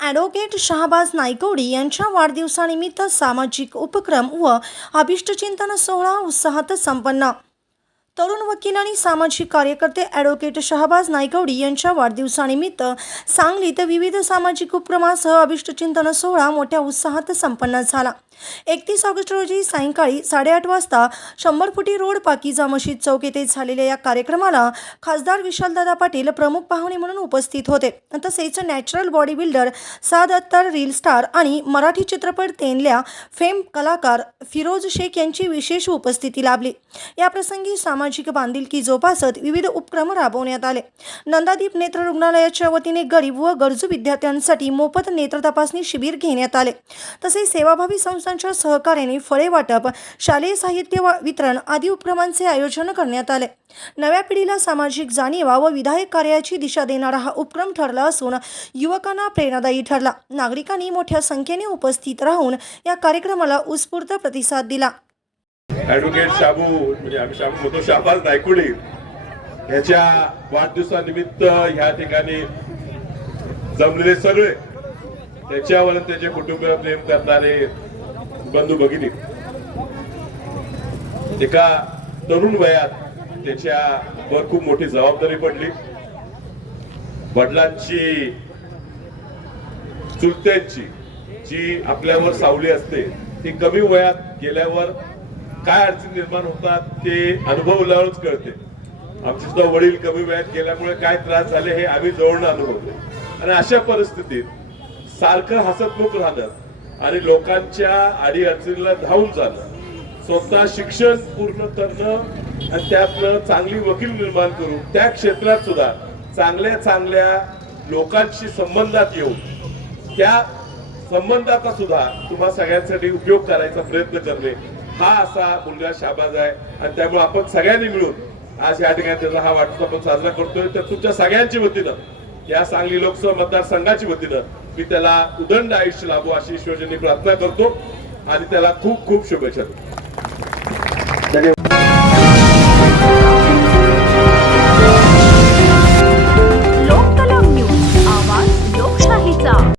Advocate Shahbaz Naikwadi यांच्या वाढदिवसानिमित्त सामाजिक उपक्रम व अभिष्टचिंतन सोहळा उत्साहात संपन्न. तरुण वकील आणि सामाजिक कार्यकर्ते ॲडव्होकेट शहाबाज नायकवडी यांच्या वाढदिवसानिमित्त सांगलीत विविध सामाजिक उपक्रमासह अभिष्टचिंतन सोहळा मोठ्या उत्साहात संपन्न झाला. एकतीस ऑगस्ट रोजी सायंकाळी साडेआठ वाजता शंभर फुटी रोड पाकीजा मशीद चौक येथे झालेल्या या कार्यक्रमाला खासदार विशालदादा पाटील प्रमुख पाहुणे म्हणून उपस्थित होते. तसेच नॅचरल बॉडी बिल्डर साद अत्तर रील स्टार आणि मराठी चित्रपट तेनल्या फेम कलाकार फिरोज शेख यांची विशेष उपस्थिती लाभली. या प्रसंगी सामाजिक बांधिलकी जोपासत विविध उपक्रम राबवण्यात आले. नंदादीप नेत्र रुग्णालयाच्या वतीने गरीब व गरजू विद्यार्थ्यांसाठी मोफत नेत्र तपासणी शिबिर घेण्यात आले. तसेच सेवाभावी संस्थांच्या सहकार्याने फळे वाटप शालेय साहित्य वितरण आदी उपक्रमांचे आयोजन करण्यात आले. नव्या पिढीला सामाजिक जाणीवा व विधायक कार्याची दिशा देणारा हा उपक्रम ठरला असून युवकांना प्रेरणादायी ठरला. नागरिकांनी मोठ्या संख्येने उपस्थित राहून या कार्यक्रमाला उत्स्फूर्त प्रतिसाद दिला. ऍडव्होकेट शाबू म्हणजे आम्ही शाबू म्हणतो शाबाज नायकुडे ह्याच्या वाढदिवसानिमित्त ह्या ठिकाणी जमलेले सगळे त्याच्यावर त्याचे कुटुंब प्रेम करणारे बंधू भगिनी. एका तरुण वयात त्याच्यावर खूप मोठी जबाबदारी पडली. वडिलांची चुलत्यांची जी आपल्यावर सावली असते ती कमी वयात गेल्यावर काय अडचणी निर्माण होतात ते अनुभवल्यावरच कळते. आमचे सुद्धा वडील कमी वयात गेल्यामुळे काय त्रास झाले हे आम्ही जवळनं अनुभवतो. आणि अशा परिस्थितीत सारखं हसतमुख राहणं आणि लोकांच्या आडी अडचणीला धावून जाणं स्वतः शिक्षण पूर्ण करणं आणि त्यातनं चांगली वकील निर्माण करून त्या क्षेत्रात सुद्धा चांगल्या चांगल्या लोकांशी संबंधात येऊन त्या संबंधाचा सुद्धा तुम्हा सगळ्यांसाठी उपयोग करायचा प्रयत्न करणे हा असा मुलगा शाबाज आहे. आणि त्यामुळे आपण सगळ्यांनी मिळून आज या ठिकाणी त्याचा हा वाढदिवस आपण साजरा करतोय. तर तुमच्या सगळ्यांच्या वतीनं या सांगली लोकसभा मतदारसंघाच्या वतीनं मी त्याला उदंड आयुष्य लाभो अशी ईश्वरजींनी प्रार्थना करतो. आणि त्याला खूप खूप शुभेच्छा देतो.